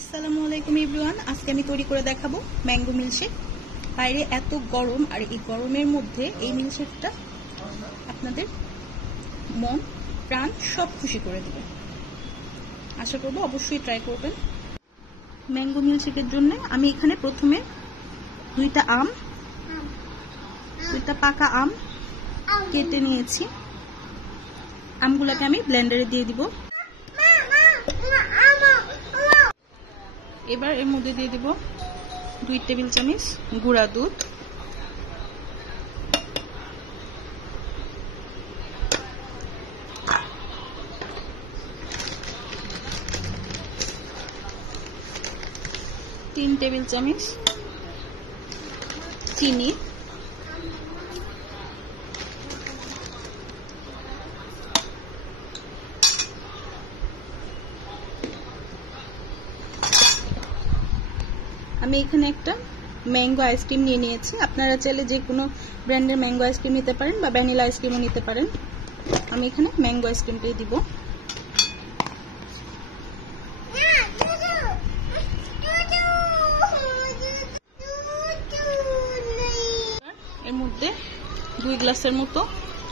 আসসালামু আলাইকুম এভরিওয়ান। আজকে আমি তৈরি করে দেখাবো ম্যাঙ্গো মিল্কশেক। বাইরে এত গরম, আর এই গরমের মধ্যে এই মিল্কশেকটা আপনাদের মন প্রাণ সব খুশি করে দেবে। আশা করবো অবশ্যই ট্রাই করবেন। ম্যাঙ্গো মিল্কশেকের জন্য আমি এখানে প্রথমে দুইটা পাকা আম কেটে নিয়েছি। আমগুলোকে আমি ব্লেন্ডারে দিয়ে দিব। এবার এর মধ্যে দিয়ে দিব 2 টেবিল চামচ গুঁড়া দুধ, তিন টেবিল চামচ চিনি, আমি এখানে একটা ম্যাঙ্গো আইসক্রিম নিয়ে নিয়েছি। আপনারা চাইলে যে কোনো ব্র্যান্ডের ম্যাঙ্গো আইসক্রিম নিতে পারেন বা ভ্যানিলা আইসক্রিমও নিতে পারেন। আমি এখানে ম্যাঙ্গো আইসক্রিমটাই দিব। এর মধ্যে 2 গ্লাসের মতো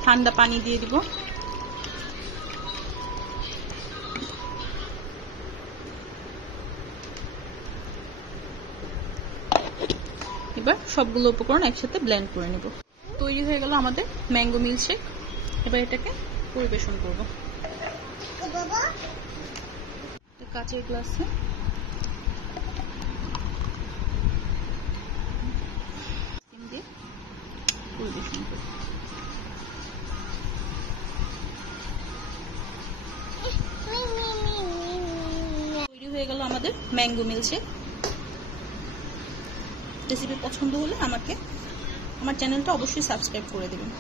ঠান্ডা পানি দিয়ে দিব। এবার সবগুলো উপকরণ একসাথে ব্লেন্ড করে নেব। তৈরি হয়ে গেল আমাদের ম্যাঙ্গো মিল্কশেক। এবার এটাকে পরিবেশন করব। কাঁচের গ্লাসে দিয়ে পরিবেশন করব। তৈরি হয়ে গেল আমাদের ম্যাঙ্গো মিল্কশেক। রেসিপি পছন্দ হলে আমার চ্যানেলটা অবশ্যই সাবস্ক্রাইব করে দেবেন।